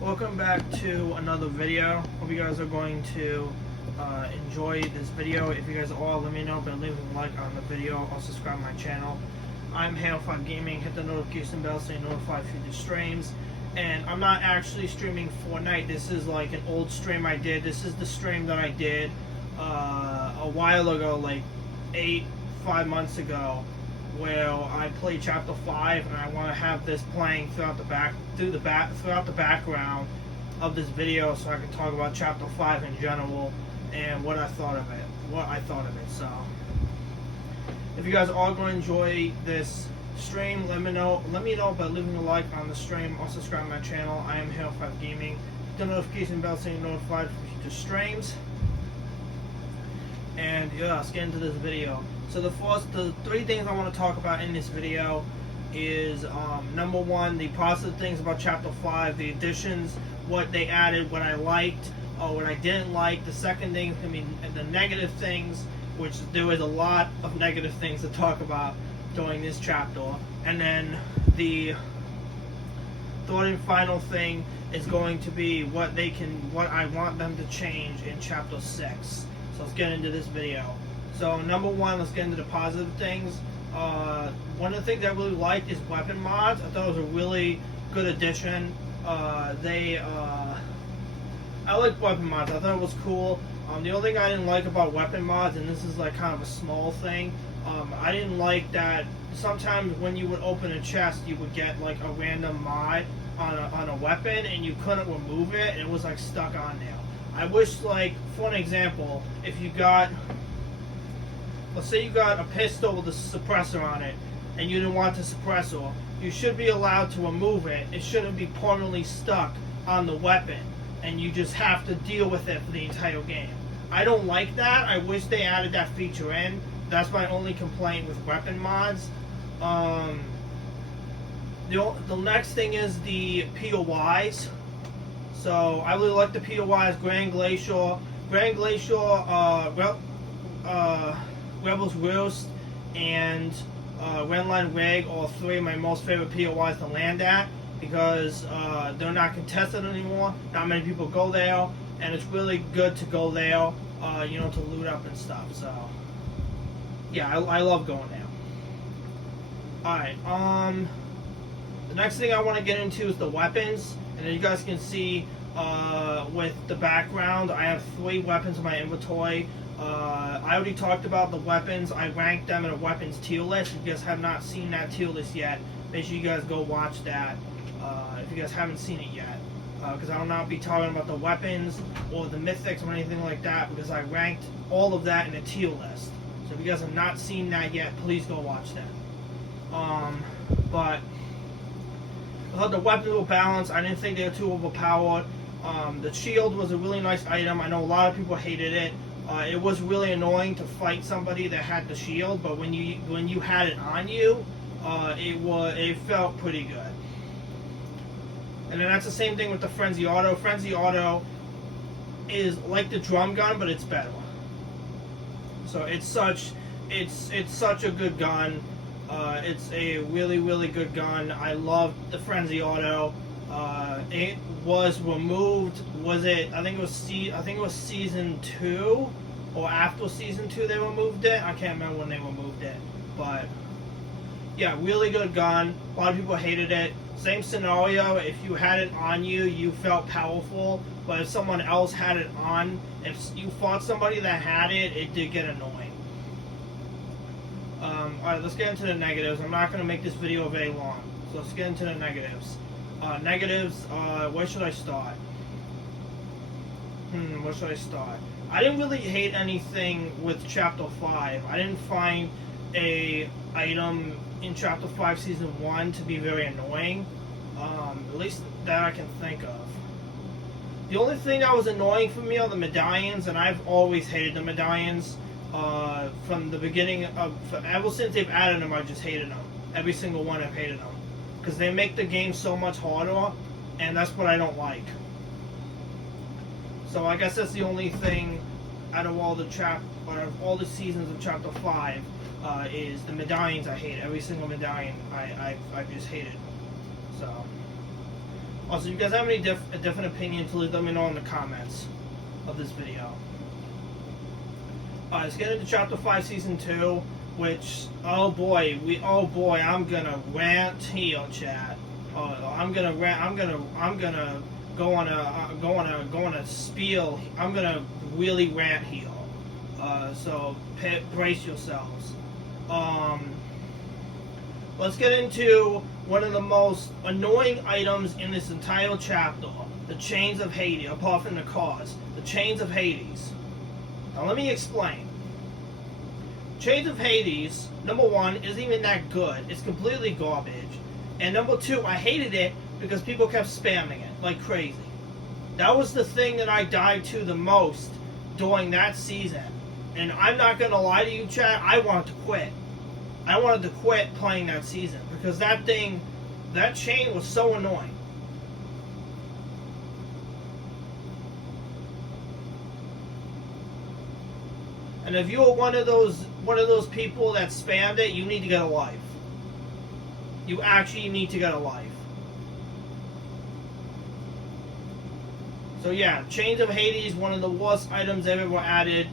Welcome back to another video. Hope you guys are going to enjoy this video. If you guys are, let me know by leaving a like on the video or subscribe to my channel. I'm Halo5 Gaming. Hit the notification bell so you're notified for future streams. And I'm not actually streaming Fortnite. This is like an old stream I did. This is the stream that I did a while ago, like 5 months ago, where I played Chapter 5, and I want to have this playing throughout the background of this video, so I can talk about Chapter 5 in general and what I thought of it. So, if you guys are going to enjoy this stream, let me know by leaving a like on the stream or subscribe to my channel. I am Halo5 Gaming. Hit the notification bell so you're notified for future streams. And yeah, let's get into this video. So the three things I want to talk about in this video is number one, the positive things about Chapter 5, the additions, what they added, what I liked, or what I didn't like. The second thing is going to be the negative things, which there was a lot of negative things to talk about during this chapter. And then the third and final thing is going to be what I want them to change in Chapter 6. So let's get into this video. So number one, let's get into the positive things. One of the things I really liked is weapon mods. I thought it was a really good addition. I like weapon mods. I thought it was cool. The only thing I didn't like about weapon mods, and this is like kind of a small thing, I didn't like that sometimes when you would open a chest, you would get like a random mod on a weapon, and you couldn't remove it, and it was like stuck on there. I wish, like, for an example, if you got, let's say you got a pistol with a suppressor on it, and you didn't want the suppressor, you should be allowed to remove it. It shouldn't be permanently stuck on the weapon, and you just have to deal with it for the entire game. I don't like that. I wish they added that feature in. That's my only complaint with weapon mods. The next thing is the POIs. So I really like the POIs, Grand Glacier, Rebels Roost, and Redline Rig, all three of my most favorite POIs to land at, because they're not contested anymore. Not many people go there, and it's really good to go there, to loot up and stuff. So yeah, I love going there. Alright, the next thing I want to get into is the weapons. And as you guys can see with the background, I have 3 weapons in my inventory. I already talked about the weapons. I ranked them in a weapons tier list. If you guys have not seen that tier list yet, make sure you guys go watch that if you guys haven't seen it yet. Because I will not be talking about the weapons or the mythics or anything like that, because I ranked all of that in a tier list. So if you guys have not seen that yet, please go watch that. But I thought the weapons were balanced. I didn't think they were too overpowered. The shield was a really nice item. I know a lot of people hated it. It was really annoying to fight somebody that had the shield, but when you had it on you, it felt pretty good. And then that's the same thing with the Frenzy Auto. Frenzy Auto is like the drum gun, but it's better. So it's such a good gun. It's a really, really good gun. I love the Frenzy Auto. It was removed. I think it was season 2, or after season 2 they removed it. I can't remember when they removed it, but yeah, really good gun. A lot of people hated it. Same scenario. If you had it on you, you felt powerful. But if someone else had it on, if you fought somebody that had it, it did get annoying. Alright, let's get into the negatives. I'm not going to make this video very long, so let's get into the negatives. Where should I start? Where should I start? I didn't really hate anything with Chapter 5. I didn't find a item in Chapter 5 Season 1 to be very annoying. At least that I can think of. The only thing that was annoying for me are the medallions, and I've always hated the medallions. From the beginning ever since they've added them, I just hated them. Every single one, I've hated them, because they make the game so much harder, and that's what I don't like. So I guess that's the only thing out of all the seasons of Chapter 5 is the medallions. I hate every single medallion. I just hate it. So Also, if you guys have any different opinions, please let me know in the comments of this video. Let's get into Chapter 5, Season 2, which, oh boy, I'm gonna rant here, chat. I'm gonna go on a spiel. I'm gonna really rant here. So brace yourselves. Let's get into one of the most annoying items in this entire chapter: the Chains of Hades. Apart from the cause, the Chains of Hades. Now let me explain. Chains of Hades, number one, isn't even that good. It's completely garbage. And number two, I hated it because people kept spamming it like crazy. That was the thing that I died to the most during that season. And I'm not going to lie to you, chat, I wanted to quit. I wanted to quit playing that season because that chain was so annoying. And if you were one of those people that spammed it, you need to get a life. You actually need to get a life. So yeah, Chains of Hades, one of the worst items ever added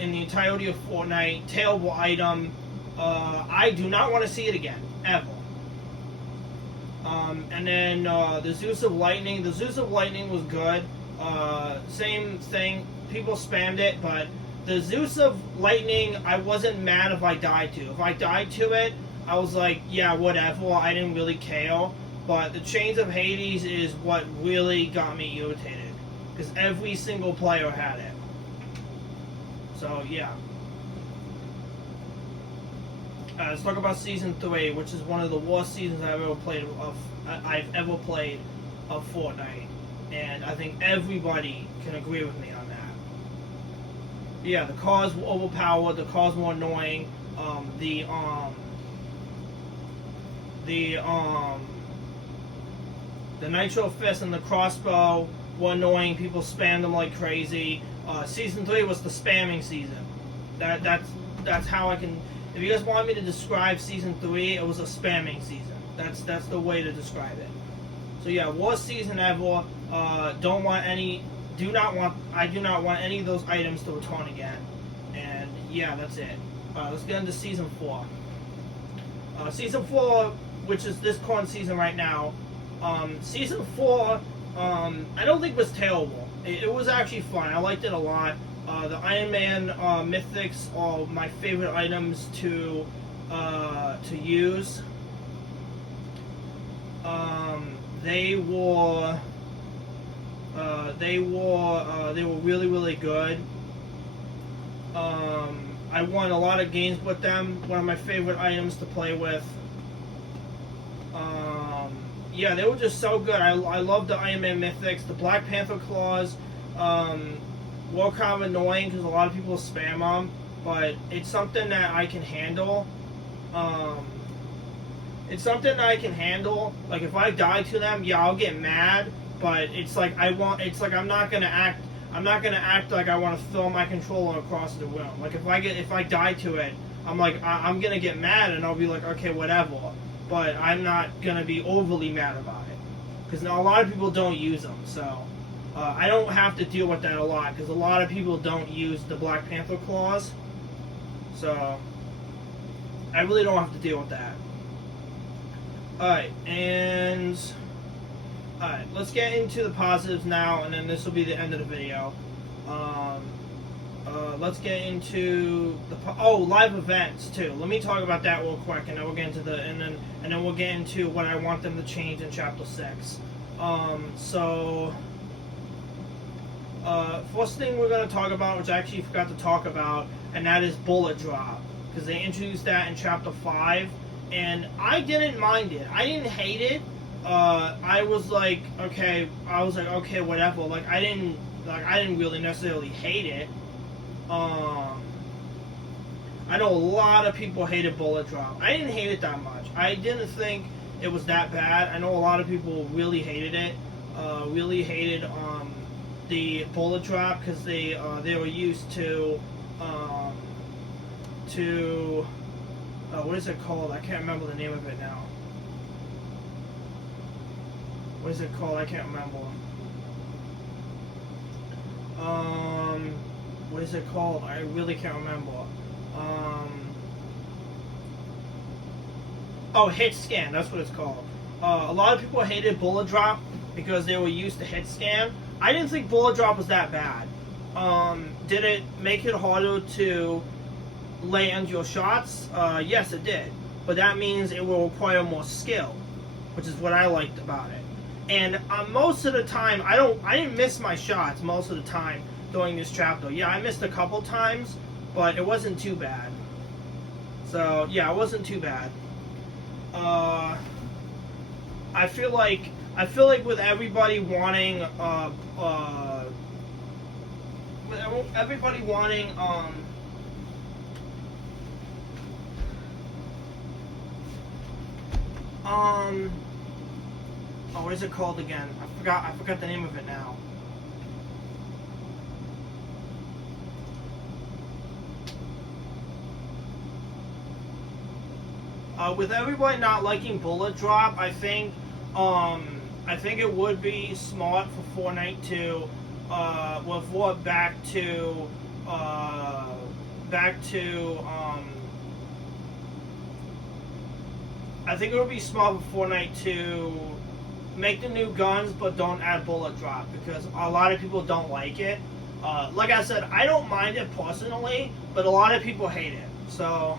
in the entirety of Fortnite. Terrible item. I do not want to see it again, ever. And then the Zeus of Lightning. The Zeus of Lightning was good. Same thing. People spammed it, but the Zeus of Lightning, I wasn't mad if I died to. If I died to it, I was like, yeah, whatever. I didn't really care. But the Chains of Hades is what really got me irritated. Because every single player had it. So, yeah. Let's talk about Season 3, which is one of the worst seasons I've ever played of Fortnite. And I think everybody can agree with me on that. Yeah, the cars were overpowered, the cars were annoying, the Nitro Fist and the crossbow were annoying, people spammed them like crazy. Season 3 was the spamming season. That's how I can, if you guys want me to describe Season 3, it was a spamming season. That's the way to describe it. So yeah, worst season ever. I do not want any of those items to return again. And yeah, that's it. Let's get into Season 4. Season 4, which is this current season right now. Season 4, I don't think was terrible. It was actually fun. I liked it a lot. The Iron Man mythics are my favorite items to use. They were really, really good. I won a lot of games with them. One of my favorite items to play with. Yeah, they were just so good. I love the Iron Man mythics. The Black Panther claws were kind of annoying because a lot of people spam them, but it's something that I can handle. It's something that I can handle. Like if I die to them, yeah, I'll get mad. But it's like I'm not gonna act like I want to throw my controller across the room. Like if I die to it, I'm I'm gonna get mad and I'll be like, okay, whatever. But I'm not gonna be overly mad about it because a lot of people don't use them. So I don't have to deal with that a lot because a lot of people don't use the Black Panther claws. So I really don't have to deal with that. Alright, let's get into the positives now, and then this will be the end of the video. Let's get into the live events too. Let me talk about that real quick, and then we'll get into and then we'll get into what I want them to change in Chapter 6. First thing we're going to talk about, which I actually forgot to talk about, and that is bullet drop, because they introduced that in Chapter 5. And I didn't mind it. I didn't hate it. I was like, okay, whatever. Like I didn't really necessarily hate it. I know a lot of people hated bullet drop. I didn't hate it that much. I didn't think it was that bad. I know a lot of people really hated it. Really hated the bullet drop because they were used to what is it called? I can't remember the name of it now. What is it called? I can't remember. What is it called? I really can't remember. Oh, hit scan. That's what it's called. A lot of people hated bullet drop because they were used to hit scan. I didn't think bullet drop was that bad. Did it make it harder to land your shots? Yes, it did. But that means it will require more skill, which is what I liked about it. And most of the time, I didn't miss my shots most of the time during this chapter. Yeah, I missed a couple times, but it wasn't too bad. So yeah, it wasn't too bad. I feel like with everybody wanting oh, what is it called again? I forgot the name of it now. With everybody not liking bullet drop, I think it would be smart for Fortnite to revert back to I think it would be smart for Fortnite to make the new guns but don't add bullet drop, because a lot of people don't like it. Like I said, I don't mind it personally, but a lot of people hate it. So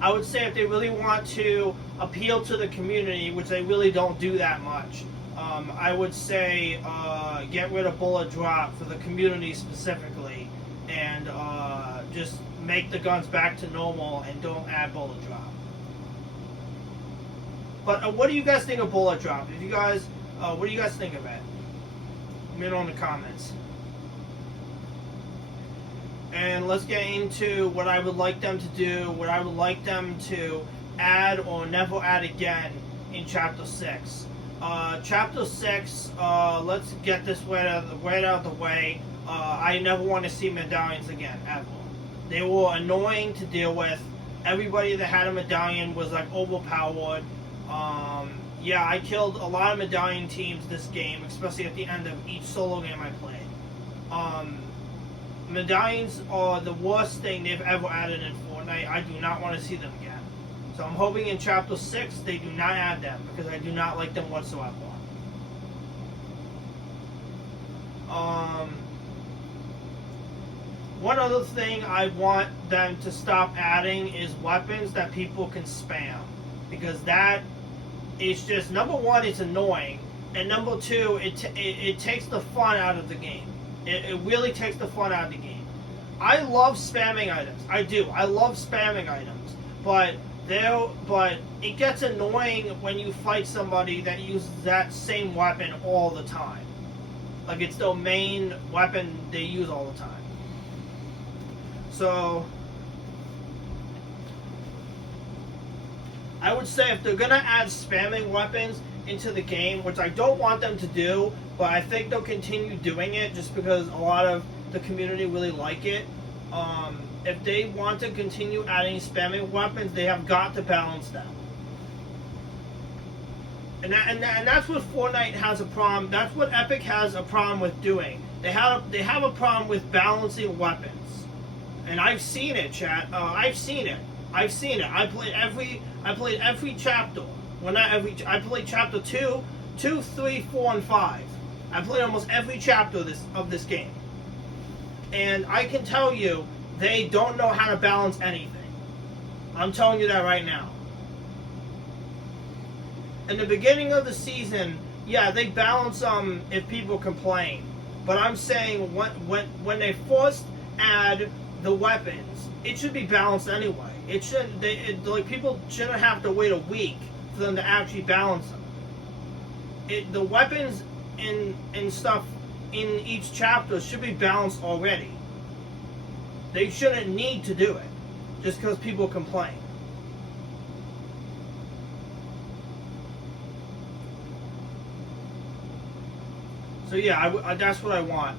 I would say if they really want to appeal to the community, which they really don't do that much, I would say get rid of bullet drop for the community specifically, and just make the guns back to normal and don't add bullet drop. But what do you guys think of bullet drop? If you guys, what do you guys think of it? Let me know in the comments. And let's get into what I would like them to do, what I would like them to add or never add again in Chapter 6. Chapter 6, let's get this right out of the way. I never want to see medallions again, ever. They were annoying to deal with. Everybody that had a medallion was like overpowered. Yeah, I killed a lot of medallion teams this game, especially at the end of each solo game I played. Medallions are the worst thing they've ever added in Fortnite. I do not want to see them again. So I'm hoping in Chapter 6 they do not add them, because I do not like them whatsoever. One other thing I want them to stop adding is weapons that people can spam, because that is just, number one, it's annoying, and number two, it takes the fun out of the game. It really takes the fun out of the game. I love spamming items. I do. I love spamming items. But it gets annoying when you fight somebody that uses that same weapon all the time. Like, it's their main weapon they use all the time. So I would say if they're going to add spamming weapons into the game, which I don't want them to do, but I think they'll continue doing it just because a lot of the community really like it. If they want to continue adding spamming weapons, they have got to balance them. And that's what Fortnite has a problem. That's what Epic has a problem with doing. They have a problem with balancing weapons. And I've seen it, chat. I've seen it. I played every chapter. I played chapter 2, 3, 4, and 5. I played almost every chapter of this game. And I can tell you, they don't know how to balance anything. I'm telling you that right now. In the beginning of the season, yeah, they balance them if people complain. But I'm saying when they first add the weapons, it should be balanced anyway. People shouldn't have to wait a week for them to actually balance them. The weapons and stuff in each chapter should be balanced already. They shouldn't need to do it just because people complain. So yeah, that's what I want.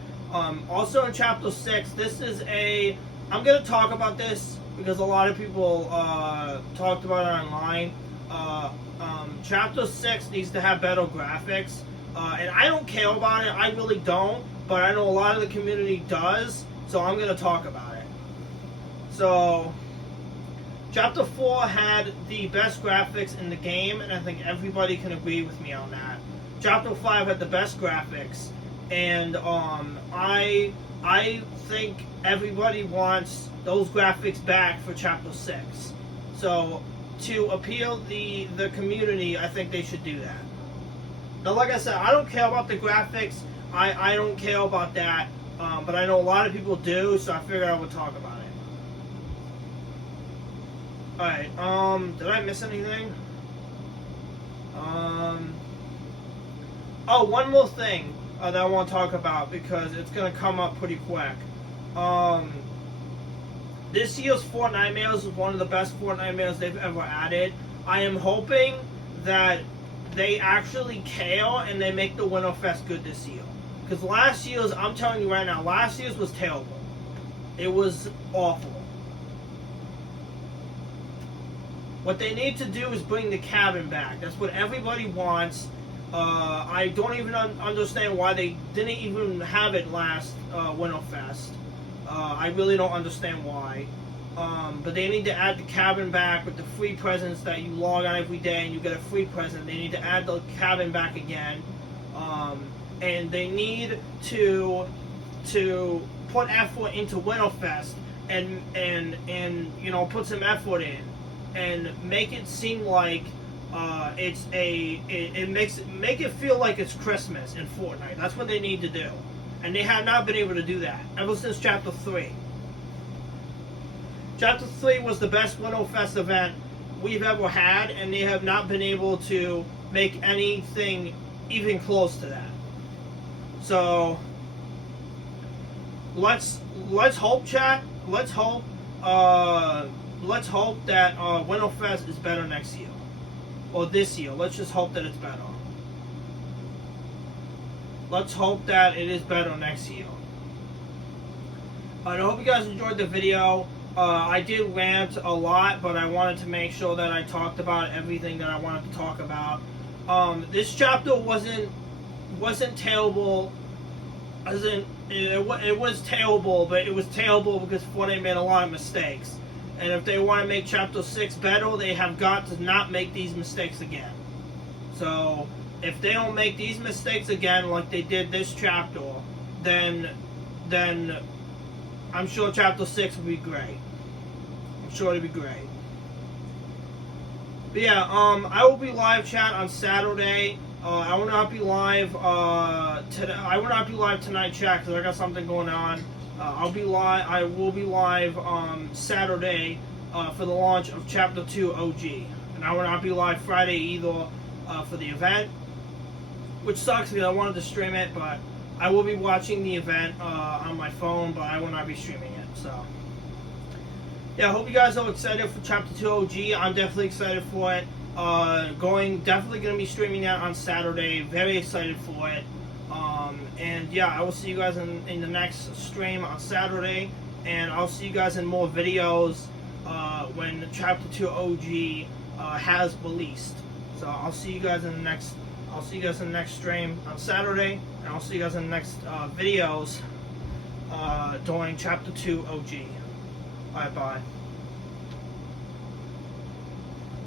Also in Chapter 6, I'm going to talk about this because a lot of people talked about it online. Chapter 6 needs to have better graphics. And I don't care about it, I really don't, but I know a lot of the community does, so I'm going to talk about it. So, Chapter 4 had the best graphics in the game, and I think everybody can agree with me on that. Chapter 5 had the best graphics, and I think everybody wants those graphics back for Chapter 6. So, to appeal the community, I think they should do that. Now, like I said, I don't care about the graphics. I don't care about that, but I know a lot of people do, so I figured I would talk about it. Alright, did I miss anything? Oh, one more thing that I want to talk about, because it's going to come up pretty quick. This year's Fortnite mails is one of the best Fortnite mails they've ever added. I am hoping that they actually care and they make the Winterfest good this year. Because last year's, I'm telling you right now, last year's was terrible. It was awful. What they need to do is bring the cabin back. That's what everybody wants. I don't even understand why they didn't even have it last Winterfest. I really don't understand why. But they need to add the cabin back with the free presents that you log on every day and you get a free present. They need to add the cabin back again. And they need to put effort into Winterfest and you know, put some effort in and make it seem like make it feel like it's Christmas in Fortnite. That's what they need to do. And they have not been able to do that ever since Chapter 3. Chapter 3 was the best Winterfest event we've ever had, and they have not been able to make anything even close to that. So, let's hope, chat. Let's hope that Winterfest is better next year. Or this year. Let's just hope that it's better. Let's hope that it is better next year. I hope you guys enjoyed the video. I did rant a lot, but I wanted to make sure that I talked about everything that I wanted to talk about. This chapter wasn't terrible. It was terrible, but it was terrible because Fortnite made a lot of mistakes. And if they want to make Chapter 6 better, they have got to not make these mistakes again. So, if they don't make these mistakes again like they did this chapter, then I'm sure Chapter 6 will be great. I'm sure it'll be great. But yeah, I will be live, chat, on Saturday. I will not be live today. I will not be live tonight, chat, because I got something going on. I will be live Saturday for the launch of Chapter 2 OG, and I will not be live Friday either for the event, which sucks because I wanted to stream it, but I will be watching the event on my phone, but I will not be streaming it. So yeah, I hope you guys are excited for Chapter 2 OG. I'm definitely excited for it. Definitely going to be streaming that on Saturday. Very excited for it. And yeah, I will see you guys in the next stream on Saturday, and I'll see you guys in more videos when Chapter 2 OG has released. So I'll see you guys in the next stream on Saturday, and I'll see you guys in the next videos during Chapter 2 OG. Alright, bye.